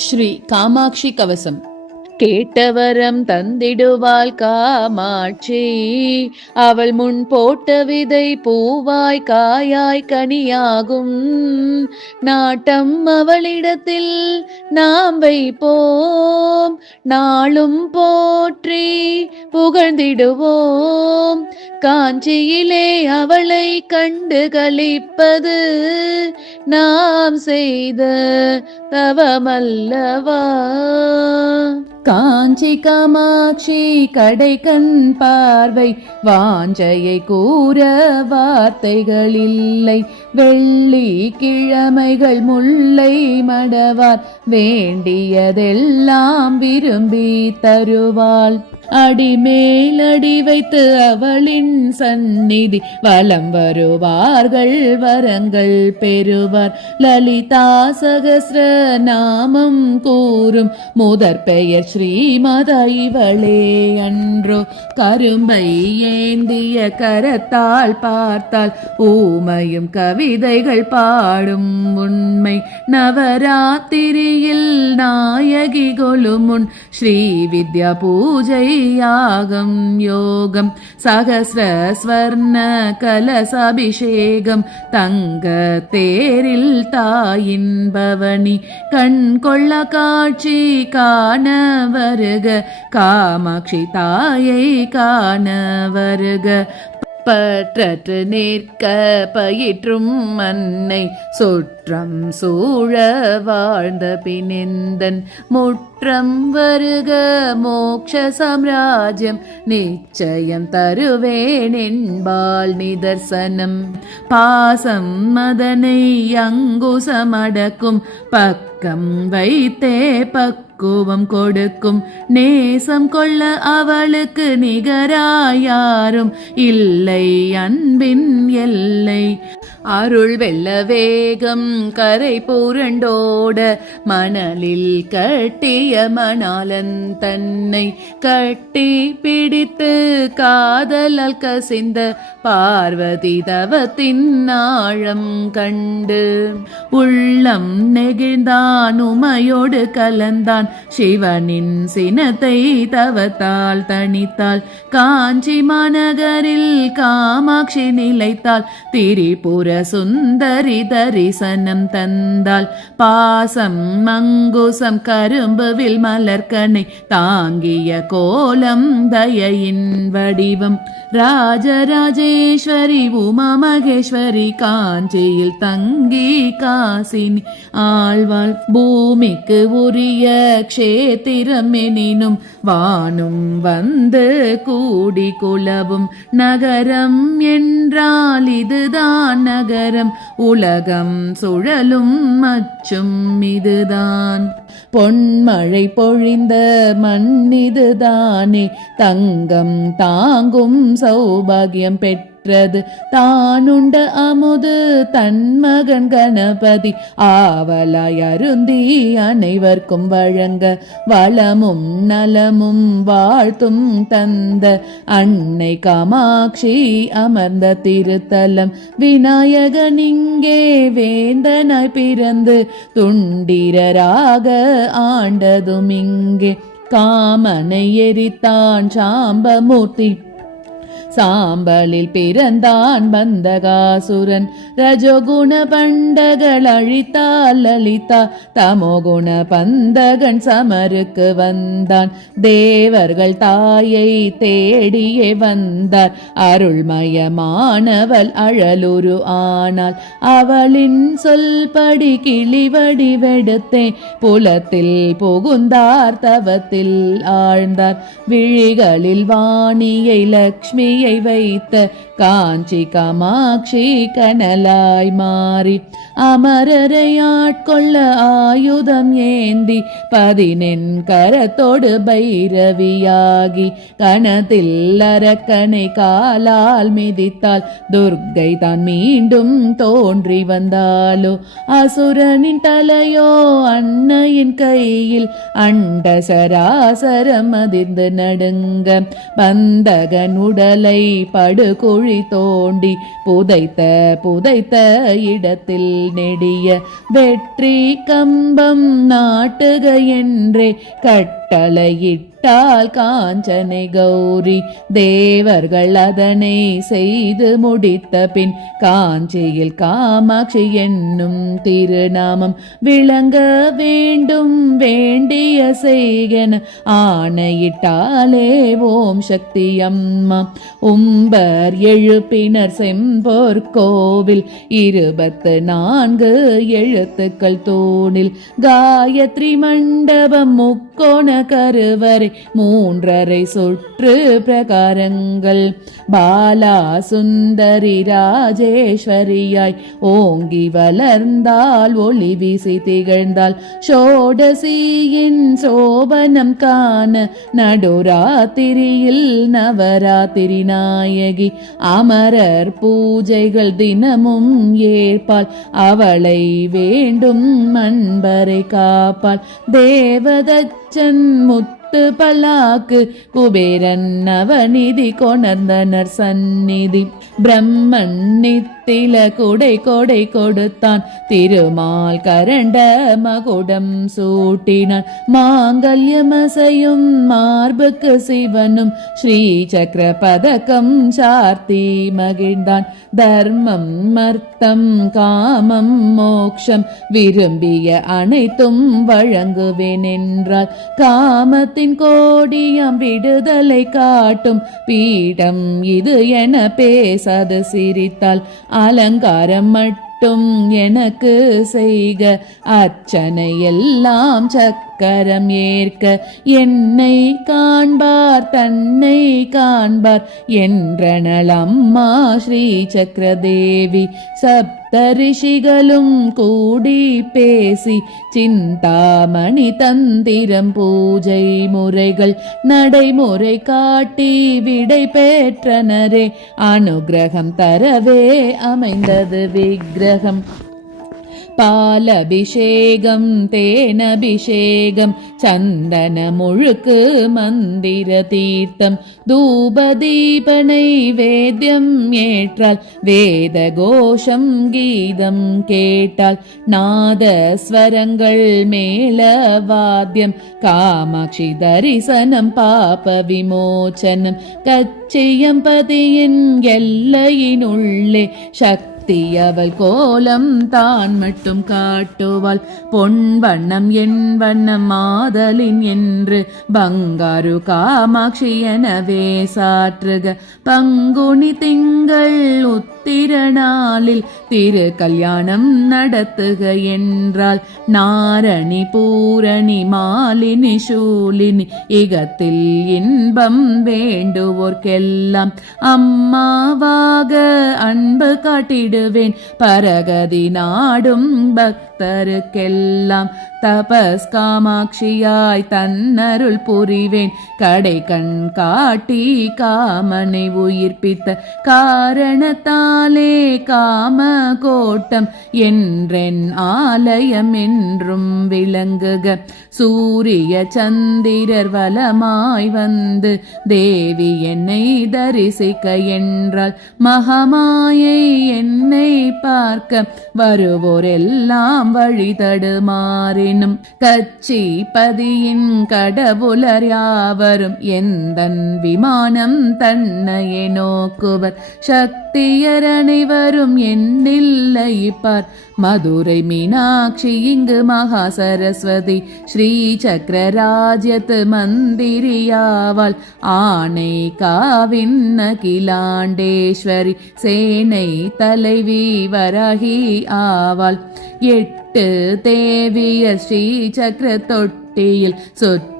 ஸ்ரீ காமாட்சி கவசம். கேட்டவரம் தந்திடுவாள் காமாட்சி. அவள் முன் போட்ட விதை பூவாய் காயாய் கனியாகும். நாட்டம் அவளிடத்தில் நாம் வைப்போம். நாளும் போற்றி புகழ்ந்திடுவோம். காஞ்சியிலே அவளை கண்டு கழிப்பது நாம் செய்த தவமல்லவா? காஞ்சி காமாட்சி கடை கண் பார்வை வாஞ்சையை கூற வார்த்தைகள் இல்லை வெள்ளி கிழமைகள் முல்லை மடவார் வேண்டியதெல்லாம் விரும்பி தருவாள். அடிமேல் அடி வைத்து அவளின் சந்நிதி வலம் வருவார்கள் வரங்கள் பெறுவார். லலிதா சகசிர நாமம் கூறும். முதற் பெயர் ஸ்ரீமத இவளே அன்றோ. கரும்பை ஏந்திய கரத்தால் பார்த்தால் ஊமையும் கவிதைகள் பாடும் உண்மை. நவராத்திரியில் நாயகி கொலுமுன் ஸ்ரீ வித்யா பூஜை யாகம் யோகம் சகசிர ஸ்வர்ண கலசாபிஷேகம். தங்க தேரில் தாயின் பவனி கண் கொள்ள காட்சி காண வருக. காமாட்சி தாயை காண வருக. பற்றற்று நிற்க பயிற்றும் மன்னை சுற்றம் சூழ வாழ்ந்த பினிந்தன் முற்றம் வருக மோக்ஷ சாம்ராஜ்யம் நிச்சயம் தருவேன் என்பாள் நிதர்சனம். பாசம் மதனை அங்குசமடக்கும் பக்கம் வைத்தே பக்குவம் கொடுக்கும். நேசம் கொள்ள அவளுக்கு நிகராயாரும். இல்லை அன்பின் எல்லை. அருள் வெள்ள வேகம் கரை புரண்டோட மணலில் கட்டிய மணாலன் தன்னை கட்டி பிடித்து காதலால் கசிந்த பார்வதி தவத்தின் ஆழம் கண்டு உள்ளம் நெகிழ்ந்தான் உமையோடு கலந்தான். சிவனின் சினத்தை தவத்தால் தணித்தாள் காஞ்சி மாநகரில் காமாட்சி நிலைத்தாள் திரிபுர சுந்தரி தரிசனம் தந்தால் பாசம் மங்குசம் கரும்புவில் மலர்கனை தாங்கிய கோலம் தயையின் வடிவம். ராஜராஜேஸ்வரி உமா மகேஸ்வரி காஞ்சியில் தங்கி காசினி. ஆழ்வாள் பூமிக்கு உரிய க்ஷேத்திரம் எனினும் வானும் வந்து கூடி குலவும் நகரம் என்றால் இதுதான் நகரம். உலகம் சுழலும் மச்சும் இதுதான். பொன்மழை பொழிந்த மண் இதுதானே. தங்கம் தாங்கும் சௌபாகியம் பெற்ற பெற்றது. தானுண்ட அமுது தன்மகன் கணபதி ஆவலாய் அருந்தி அனைவர்க்கும் வழங்க. வளமும் நலமும் வாழ்த்தும் தந்த அன்னை காமாட்சி அமர்ந்த திருத்தலம். விநாயகன் இங்கே வேந்தனாய் பிறந்து துண்டிரராக ஆண்டதும் இங்கே. காமனை எரித்தான் சாம்பமூர்த்தி சாம்பலில் பிறந்தான் பந்தகாசுரன் ரஜோகுண பண்டகள் அழித்தால் லலிதா தமோகுண பந்தகன் சமருக்கு வந்தான். தேவர்கள் தாயை தேடியே வந்தார். அருள்மயமானவள் அழலுரு ஆனால் அவளின் சொல்படி கிளிவடி வெடுத்தேன். புலத்தில் புகுந்தார் தவத்தில் ஆழ்ந்தார். விழிகளில் வாணியை லக்ஷ்மி கையை வைத்த காஞ்சி காமாட்சி கனலாய் மாறி. அமரரை ஆட்கொள்ள ஆயுதம் ஏந்தி பதினெண் கரத்தோடு பைரவியாகி கணத்தில் அரக்கனை காலால் மிதித்தால் துர்க்கை தான் மீண்டும் தோன்றி வந்தாலோ? அசுரனின் தலையோ அன்னையின் கையில் அண்ட சராசரம் அதிர்ந்து நடுங்க பந்தகன் உடலை படுகுழி தோண்டி புதைத்த புதைத்த இடத்தில் நெடிய வெற்றி கம்பம் நாட்டுக என்றே கட்டளையிட்டால் காஞ்சனை கௌரி தேவர்கள் அதனை செய்து முடித்த பின் காஞ்சியில் காமாட்சி என்னும் திருநாமம் விளங்க வேண்டும் வேண்டிய செய்கன ஆணையிட்டாலே ஓம் சக்தி அம்மா. உம்பர் எழுப்பினர் செம்போர் கோவில் இருபத்து நான்கு எழுத்துக்கள் தோணில் காயத்ரி மண்டபம் முக்க முக்கோண கருவறை மூன்றரை சுற்று பிரகாரங்கள். பாலா சுந்தரி ராஜேஸ்வரியாய் ஓங்கி வளர்ந்தால் ஒளி வீசி திகழ்ந்தால் ஷோடசியின் சோபனம் காண நடுராத்திரியில் நவராத்திரி நாயகி அமரர் பூஜைகள் தினமும் ஏற்பால் அவளை வேண்டும் அன்பரை காப்பாள். தேவதத் அச்சன் முத்து பல்லாக்கு குபேரன் நவநிதி கொணர்ந்தனர் சந்நிதி. பிரம்மன் கரத்தில கொடை கொடை கொடுத்தான். திருமால் கரண்ட மகுடம் சூட்டினான். மாங்கல்யமசையும் மார்புக்கு சிவனும். ஸ்ரீ சக்கர பதக்கம் சார்த்தி மகிழ்ந்தான். தர்மம் மர்த்தம் காமம் மோக்ஷம் விரும்பிய அனைத்தும் வழங்குவேன் என்றால் காமத்தின் கோடியம் விடுதலை காட்டும். பீடம் இது என பேசாது சிரித்தால் அலங்காரம் மட்டும் எனக்கு செய்க. அர்ச்சனை எல்லாம் சக்கரம் ஏற்க. என்னை காண்பார் தன்னை காண்பார். என்றனள் அம்மா ஸ்ரீ சக்கரதேவி தரிஷிகளும் கூடி பேசி சிந்தாமணி தந்திரம் பூஜை முறைகள் நடைமுறை காட்டி விடை பெற்றனரே. அனுகிரகம் தரவே அமைந்தது விக்கிரகம். பாலபிஷேகம் தேனபிஷேகம் சந்தன முழுக்கு மந்திர தீர்த்தம் தூபதீபனை வேத்யம் ஏற்றால் வேத கோஷம் கீதம் கேட்டால் நாதஸ்வரங்கள் மேல வாத்தியம் காமாட்சி தரிசனம் பாப விமோச்சனம் கச்சியம்பதியின் எல்லையினுள்ளே சக்தி தீயவள் கோலம் தான் மட்டும் காட்டுவாள். பொன் வண்ணம் என் வண்ணம் மாதலின் என்று பங்காரு காமாட்சி எனவே சாற்றுக. பங்குனி திங்கள் உத்திர திருநாளில் திரு கல்யாணம் நடத்துக என்றால் நாரணி பூரணி மாலினி சூலினி இகத்தில் இன்பம் வேண்டுவோர்க்கெல்லாம் அம்மாவாக அன்பு காட்டிடுவேன். பரகதி நாடும் பக்தருக்கெல்லாம் தபஸ் காமாட்சியாய் தன்னருள் புரிவேன். கடை கண் காட்டி காமனை உயிர்ப்பித்த காரணத்தாலே காம கோட்டம் என்றென் ஆலயம் என்றும் விளங்குக. சூரிய சந்திரர் வலமாய் வந்து தேவி என்னை தரிசிக்க என்றால் மகமாயை என்னை பார்க்க வருவோரெல்லாம் வழி தடுமாறினும் கச்சி பதியின் கடவுளர் யாவரும் எந்தன் விமானம் தன்னையே நோக்குவர். சக்தியர் அனைவரும் என்னில்லை பார் மதுரை மீனாட்சி இங்கு மகா சரஸ்வதி ஸ்ரீ சக்கரராஜ்யத்து மந்திரியாவாள் ஆணை காவின் அகிலாண்டேஸ்வரி சேனை தலைவி வரகி ஆவாள். எட்டு தேவிய ஸ்ரீ சக்கர தொட்டியில் சுற்றி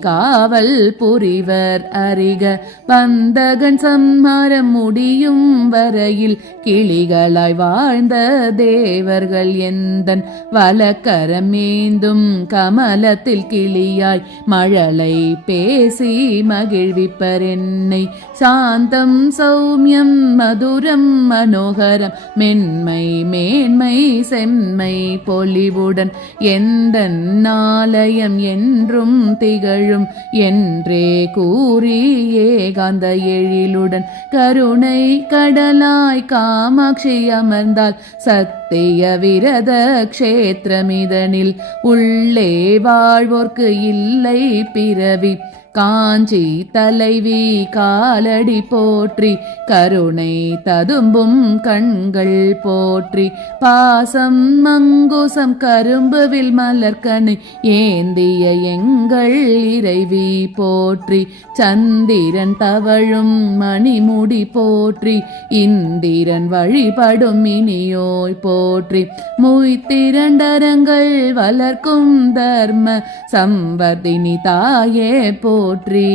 காவல் புரிவர் அறிக. பந்தகன் சம்ஹாரம் முடியும் வரையில் கிளிகளாய் வாழ்ந்த தேவர்கள் எந்தன்? வழக்கரமேந்தும் கமலத்தில் கிளியாய் மழலை பேசி மகிழ்விப்பர் என்னை. சாந்தம் சௌமியம் மதுரம் மனோகரம் மென்மை மேன்மை செம்மை பொலிவுடன் எந்த நாலயம் என்றும் திகழும் என்றே கூறி ஏகாந்த எழிலுடன் கருணை கடலாய் காமாட்சி அமர்ந்தால் சத்திய விரத க்ஷேத்திரமிதனில் உள்ளே வாழ்வோர்க்கு இல்லை பிறவி. காஞ்சி தலைவி காலடி போற்றி கருணை ததும்பும் கண்கள் போற்றி. பாசம் மங்குசம் கரும்புவில் மலர்கனு ஏந்திய எங்கள் இறைவி போற்றி. சந்திரன் தவழும் மணிமுடி போற்றி இந்திரன் வழிபடும் இனியோய் போற்றி. முய்த்திரண்டரங்கள் வளர்க்கும் தர்ம சம்பர்தினி தாயே போ போற்றி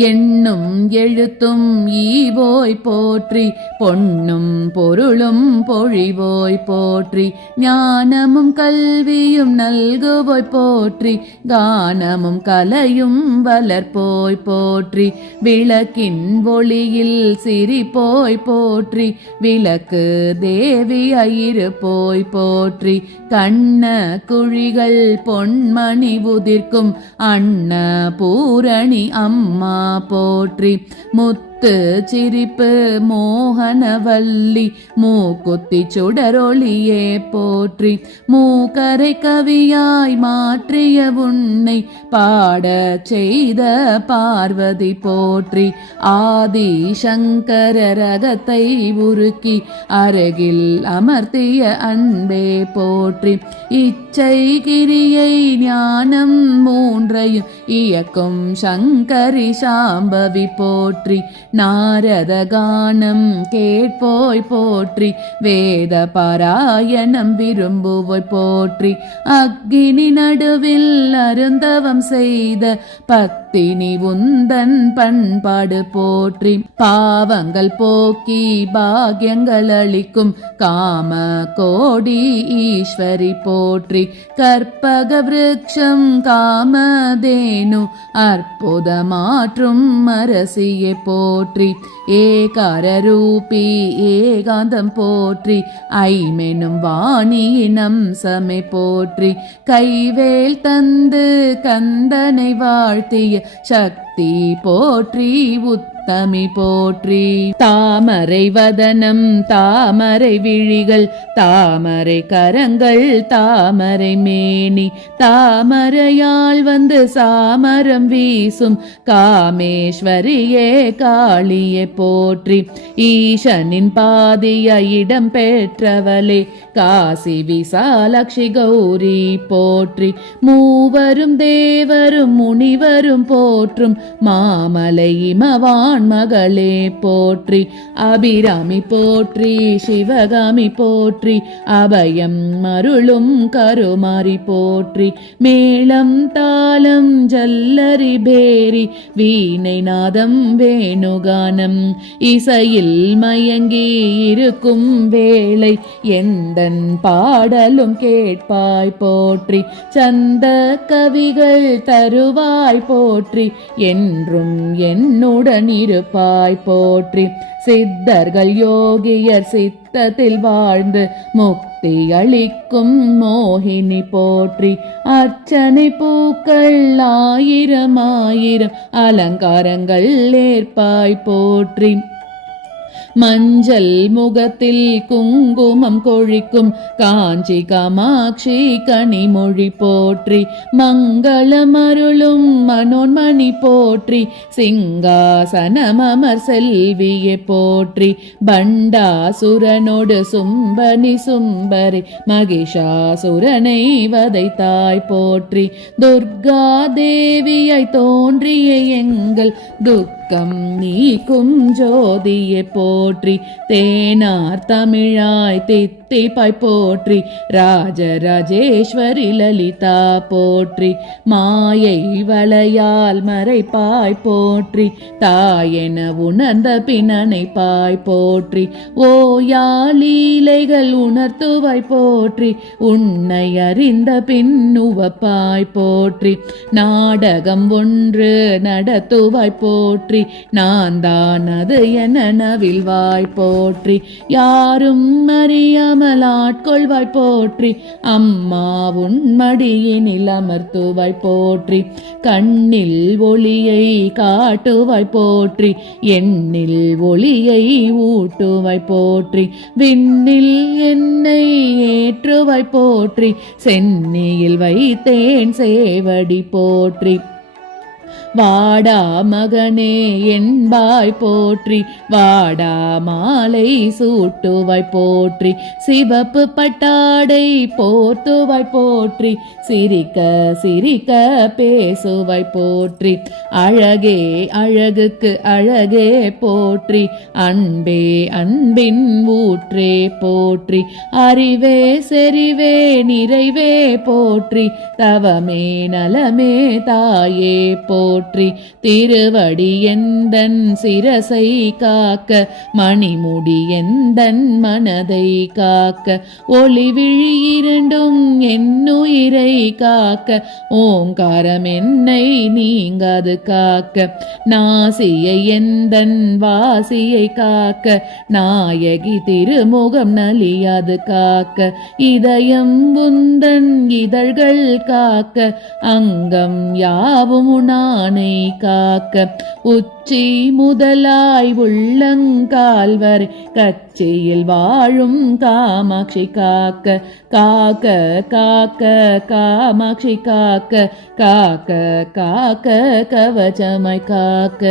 எண்ணும் எழுத்தும் ஈவோய் போற்றி பொன்னும் பொருளும் பொழிவோய் போற்றி ஞானமும் கல்வியும் நல்குவோய் போற்றி கானமும் கலையும் வளர்ப்போய் போற்றி விளக்கின் ஒளியில் சிரிப்போய் போற்றி விளக்கு தேவி இருப்போய் போற்றி கண்ண குழிகள் பொன்மணி உதிர்க்கும் அண்ண பூரணி அம்மா போற்றி. முத்து முத்து சிரிப்பு மோகனவல்லி மூக்குத்தி சுடரொளியே போற்றி மூக்கரை கவியாய் மாற்றிய உன்னை பாட செய்த பார்வதி போற்றி ஆதி சங்கர ரகத்தை உருக்கி அருகில் அமர்த்திய அன்பே போற்றி இச்சை கிரியை ஞானம் மூன்றையும் இயக்கும் சங்கரி சாம்பவி போற்றி நாரத கானம் கேட்போய் போற்றி வேத பாராயணம் விரும்புவோய் போற்றி. அக்னி நடுவில் அருந்தவம் செய்த பத்தினி உந்தன் பண்பாடு போற்றி. பாவங்கள் போக்கி பாக்யங்கள் அளிக்கும் காம கோடி ஈஸ்வரி போற்றி. கற்பக விரக்ஷம் காமதேனு அற்புதமாற்றும் அரசியை போற்றி. poetry. ரூபி ஏகாந்தம் போற்றி ஐமெனும் வாணியினம் சமை போற்றி. கைவேல் தந்து கந்தனை வாழ்த்திய சக்தி போற்றி உத்தமி போற்றி. தாமரை வதனம் தாமரை விழிகள் தாமரை கரங்கள் தாமரை மேனி. தாமரையால் வந்து சாமரம் வீசும் காமேஸ்வரியே காளியே போற்றி. ஈசனின் பாதிய இடம் பெற்றவளே காசி விசாலக்ஷி கௌரி போற்றி. மூவரும் தேவரும் முனிவரும் போற்றும் மாமலை இமவான் மகளே போற்றி. அபிராமி போற்றி சிவகாமி போற்றி. அபயம் மருளும் கருமாறி போற்றி. மேளம் தாளம் ஜல்லரி பேரி வீணை நாதம் வேணுகானம் இசையில் மயங்கி இருக்கும் வேளை எந்தன் பாடலும் கேட்பாய் போற்றி சந்த கவிகள் தருவாய் போற்றி என்றும் என்னுடன் இருப்பாய் போற்றி. சித்தர்கள் யோகியர் சித்தத்தில் வாழ்ந்து முக்தி அளிக்கும் மோகினி போற்றி. அர்ச்சனை பூக்கள் ஆயிரம் ஆயிரம். அலங்காரங்கள் ஏற்பாய் போற்றி. மஞ்சள் முகத்தில் குங்குமம் கொழிக்கும் காஞ்சி காமாட்சி கனிமொழி போற்றி மங்களமருளும் மனோன்மணி போற்றி சிங்காசனமர் செல்வியை போற்றி பண்டாசுரனோடு சும்பனி சும்பரி மகிஷாசுரனை வதைத்தாய் போற்றி துர்கா தேவியை தோன்றிய எங்கள் துக்கம் நீக்கும் ஜோதியே போற்றி தேனார் தமிழாய் தித்த தித்திப்பாய் போற்றி. ராஜராஜேஸ்வரி லலிதா போற்றி. மாயை வளையால் மறைப்பாய் போற்றி. தாயென உணர்ந்த பின்னணைப்பாய் போற்றி. ஓயா லீலைகள் உணர்த்துவாய் போற்றி. உன்னை அறிந்த பின்னுவப்பாய் போற்றி. நாடகம் ஒன்று நடத்துவாய் போற்றி. நான் தான் அது என நவில் வாய் போற்றி. யாரும் அறியாம கமலாட்கொள்வாய் போற்றி. அம்மா உன் மடியினில் அமர்த்துவாய் போற்றி. கண்ணில் ஒளியை காட்டுவாய் போற்றி. எண்ணில் ஒளியை ஊட்டுவாய் போற்றி. விண்ணில் என்னை ஏற்றுவாய் போற்றி. சென்னியில் வைத்தேன் சேவடி போற்றி. வாடா மகனே என்பாய் போற்றி. வாடா மாலை சூட்டுவாய் போற்றி. சிவப்பு பட்டாடை போர்த்துவாய் போற்றி. சிரிக்க சிரிக்க பேசுவாய் போற்றி. அழகே அழகுக்கு அழகே போற்றி. அன்பே அன்பின் ஊற்றே போற்றி. அறிவே செறிவே நிறைவே போற்றி. தவமே நலமே தாயே போற்றி. போற்றி. திருவடி எந்தன் சிரசை காக்க மணிமுடி எந்தன் மனதை காக்க ஒளி விழி இரண்டும் என்னுயிரை காக்க ஓங்காரம் என்னை நீங்காது காக்க நாசியை எந்தன் வாசியை காக்க நாயகி திருமுகம் நலியாது காக்க இதயம் உந்தன் இதழ்கள் காக்க அங்கம் யாவும் உனானை காக்க உச்சி முதலாய் உள்ளங்கால் வரை கச்சியில் வாழும் காமாட்சி காக்க காக்க காக்க காமாட்சி காக்க காக்க காக்க கவச்சமாய் காக்க.